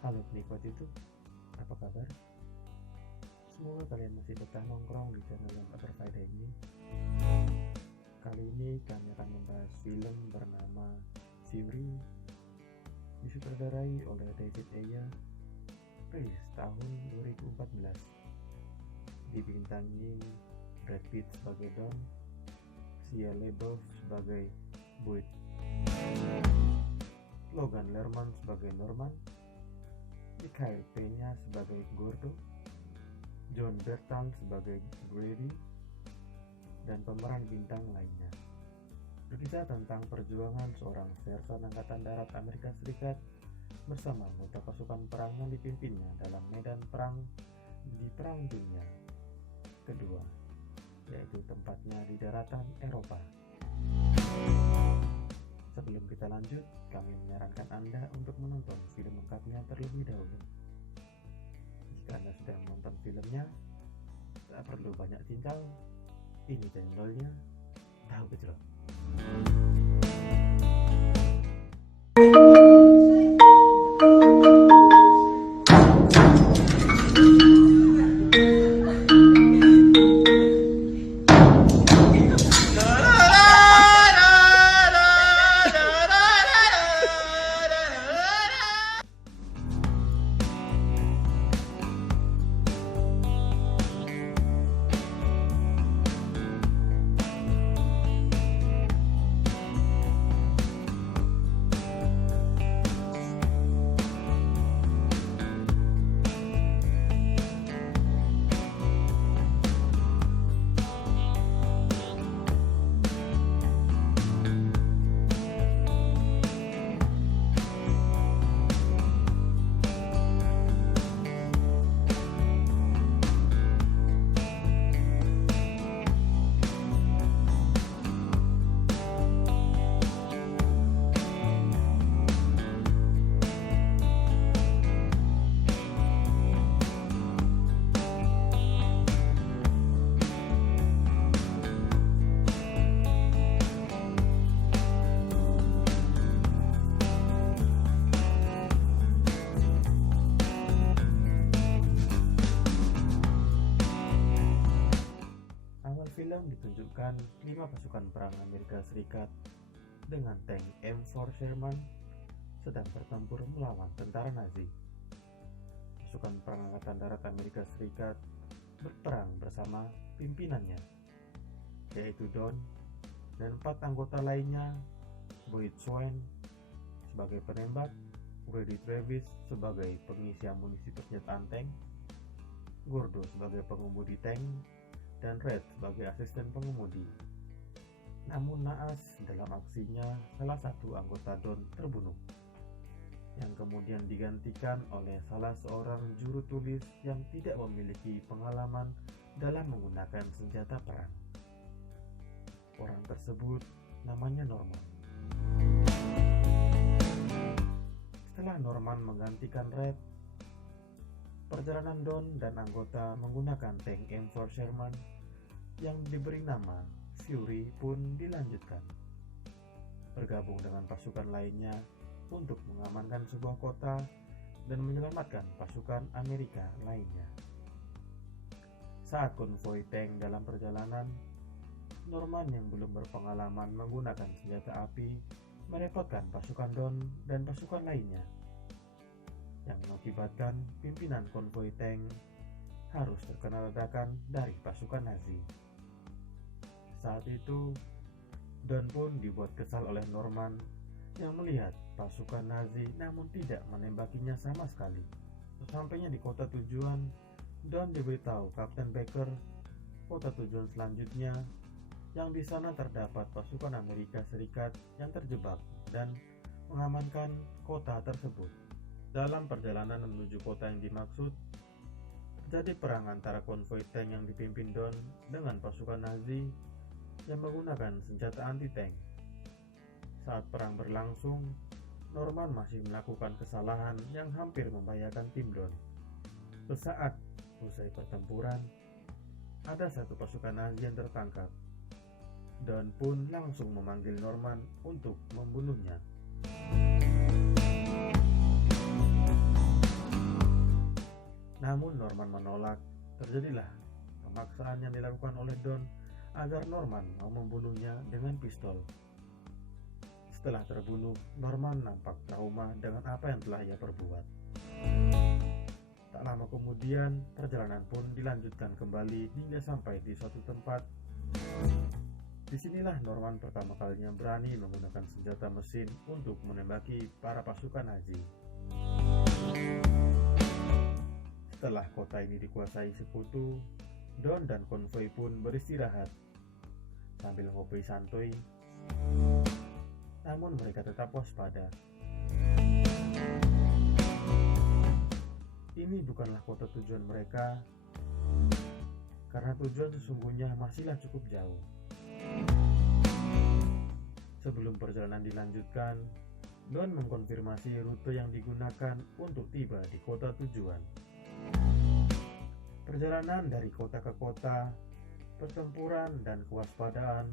Halo penikmat itu, apa kabar? Semoga kalian masih betah nongkrong di channel yang tak berfaedah ini. Kali ini kami akan membahas film bernama Fury, disutradarai oleh David Ayer, rilis tahun 2014. Dibintangi Brad Pitt sebagai Don, Shia LaBeouf sebagai Boyd, Logan Lerman sebagai Norman, Michael Peña sebagai Gordo, Jon Bernthal sebagai Grady, dan pemeran bintang lainnya. Berkisah tentang perjuangan seorang sersan Angkatan Darat Amerika Serikat bersama anggota pasukan perang yang dipimpinnya dalam medan perang di Perang Dunia Kedua, yaitu tempatnya di daratan Eropa. Sebelum kita lanjut, kami menyarankan Anda untuk menonton film lengkapnya terlebih dahulu. Jika Anda sudah menonton filmnya, tak perlu banyak cincang. Ini channelnya Tahu Gejrot. Film ditunjukkan 5 pasukan perang Amerika Serikat dengan tank M4 Sherman sedang bertempur melawan tentara Nazi. Pasukan perang Angkatan Darat Amerika Serikat berperang bersama pimpinannya, yaitu Don, dan 4 anggota lainnya, Boyd Swain sebagai penembak, Grady Travis sebagai pengisi amunisi persenjataan tank, Gordo sebagai pengemudi tank, dan Red sebagai asisten pengemudi. Namun naas, dalam aksinya salah satu anggota Don terbunuh, yang kemudian digantikan oleh salah seorang juru tulis yang tidak memiliki pengalaman dalam menggunakan senjata perang. Orang tersebut namanya Norman. Setelah Norman menggantikan Red, perjalanan Don dan anggota menggunakan tank M4 Sherman yang diberi nama Fury pun dilanjutkan, bergabung dengan pasukan lainnya untuk mengamankan sebuah kota dan menyelamatkan pasukan Amerika lainnya. Saat konvoi tank dalam perjalanan, Norman yang belum berpengalaman menggunakan senjata api merepotkan pasukan Don dan pasukan lainnya, yang mengakibatkan pimpinan konvoi tank harus terkena ledakan dari pasukan Nazi. Saat itu, Don pun dibuat kesal oleh Norman yang melihat pasukan Nazi namun tidak menembakinya sama sekali. Sesampainya di kota tujuan, Don diberitahu Kapten Baker kota tujuan selanjutnya, yang di sana terdapat pasukan Amerika Serikat yang terjebak dan mengamankan kota tersebut. Dalam perjalanan menuju kota yang dimaksud, terjadi perang antara konvoi tank yang dipimpin Don dengan pasukan Nazi yang menggunakan senjata anti-tank. Saat perang berlangsung, Norman masih melakukan kesalahan yang hampir membahayakan tim Don. Sesaat usai pertempuran, ada satu pasukan Nazi yang tertangkap. Don pun langsung memanggil Norman untuk membunuhnya. Norman menolak, terjadilah pemaksaan yang dilakukan oleh Don agar Norman mau membunuhnya dengan pistol. Setelah terbunuh, Norman nampak trauma dengan apa yang telah ia perbuat. Tak lama kemudian, perjalanan pun dilanjutkan kembali hingga sampai di suatu tempat. Disinilah Norman pertama kalinya berani menggunakan senjata mesin untuk menembaki para pasukan Nazi. Setelah kota ini dikuasai sekutu, Don dan konvoi pun beristirahat sambil ngopi santuy. Namun mereka tetap waspada. Ini bukanlah kota tujuan mereka, karena tujuan sesungguhnya masihlah cukup jauh. Sebelum perjalanan dilanjutkan, Don mengkonfirmasi rute yang digunakan untuk tiba di kota tujuan. Perjalanan dari kota ke kota, pertempuran dan kewaspadaan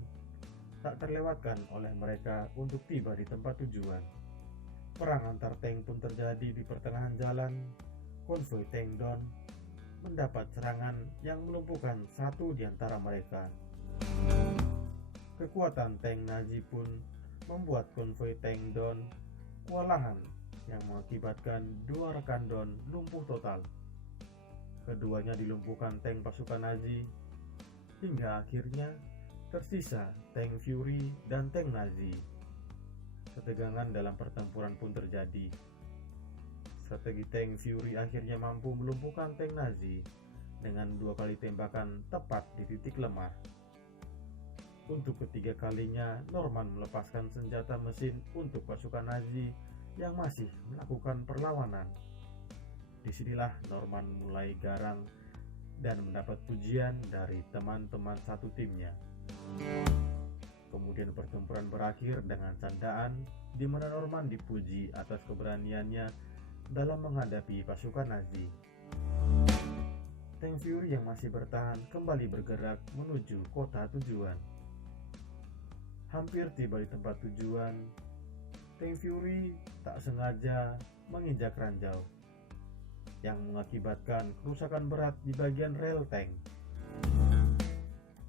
tak terlewatkan oleh mereka untuk tiba di tempat tujuan. Perang antar tank pun terjadi di pertengahan jalan. Konvoi tank Don mendapat serangan yang melumpuhkan satu di antara mereka. Kekuatan tank Nazi pun membuat konvoi tank Don kewalahan yang mengakibatkan dua rekan Don lumpuh total. Keduanya dilumpuhkan tank pasukan Nazi, hingga akhirnya tersisa tank Fury dan tank Nazi. Ketegangan dalam pertempuran pun terjadi. Strategi tank Fury akhirnya mampu melumpuhkan tank Nazi dengan 2 kali tembakan tepat di titik lemah. Untuk ketiga kalinya, Norman melepaskan senjata mesin untuk pasukan Nazi yang masih melakukan perlawanan. Disinilah Norman mulai garang dan mendapat pujian dari teman-teman satu timnya. Kemudian pertempuran berakhir dengan candaan di mana Norman dipuji atas keberaniannya dalam menghadapi pasukan Nazi. Tank Fury yang masih bertahan kembali bergerak menuju kota tujuan. Hampir tiba di tempat tujuan, Tank Fury tak sengaja menginjak ranjau yang mengakibatkan kerusakan berat di bagian rel tank.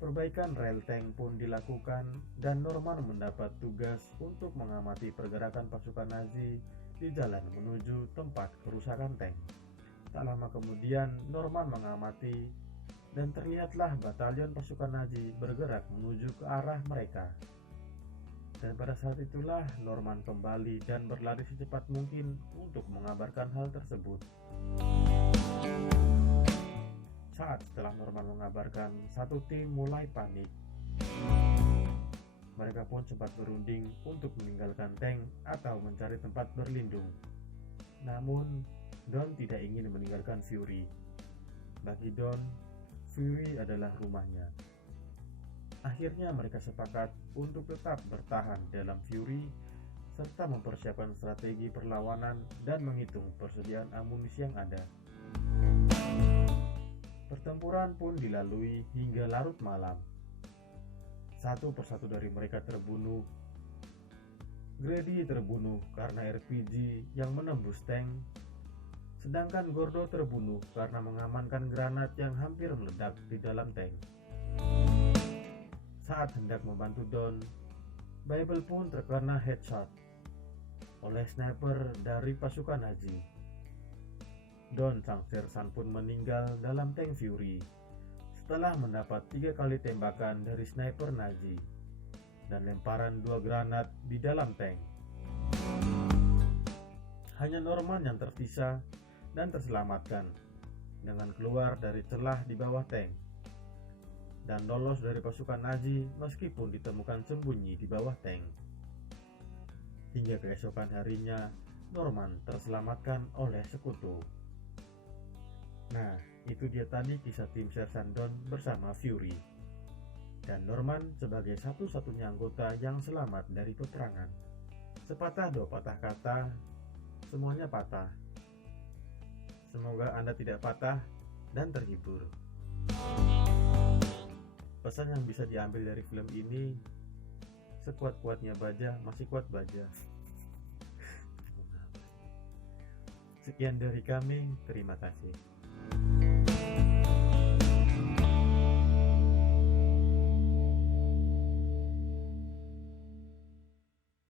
Perbaikan rel tank pun dilakukan dan Norman mendapat tugas untuk mengamati pergerakan pasukan Nazi di jalan menuju tempat kerusakan tank. Tak lama kemudian Norman mengamati dan terlihatlah batalion pasukan Nazi bergerak menuju ke arah mereka. Dan pada saat itulah Norman kembali dan berlari secepat mungkin untuk mengabarkan hal tersebut. Saat setelah Norman mengabarkan, satu tim mulai panik. Mereka pun sempat berunding untuk meninggalkan tank atau mencari tempat berlindung. Namun, Don tidak ingin meninggalkan Fury. Bagi Don, Fury adalah rumahnya. Akhirnya mereka sepakat untuk tetap bertahan dalam Fury serta mempersiapkan strategi perlawanan dan menghitung persediaan amunisi yang ada. Pertempuran pun dilalui hingga larut malam. Satu persatu dari mereka terbunuh. Grady terbunuh karena RPG yang menembus tank, sedangkan Gordo terbunuh karena mengamankan granat yang hampir meledak di dalam tank. Saat hendak membantu Don, Bible pun terkena headshot oleh sniper dari pasukan Nazi. Don sang sersan pun meninggal dalam tank Fury setelah mendapat 3 kali tembakan dari sniper Nazi dan lemparan 2 granat di dalam tank. Hanya Norman yang tersisa dan terselamatkan dengan keluar dari celah di bawah tank dan lolos dari pasukan Nazi meskipun ditemukan sembunyi di bawah tank. Hingga keesokan harinya, Norman terselamatkan oleh sekutu. Nah, itu dia tadi kisah tim Sersan Don bersama Fury. Dan Norman sebagai satu-satunya anggota yang selamat dari peperangan. Sepatah dua patah kata, semuanya patah. Semoga Anda tidak patah dan terhibur. Pesan yang bisa diambil dari film ini, sekuat-kuatnya baja masih kuat baja. Sekian dari kami, terima kasih.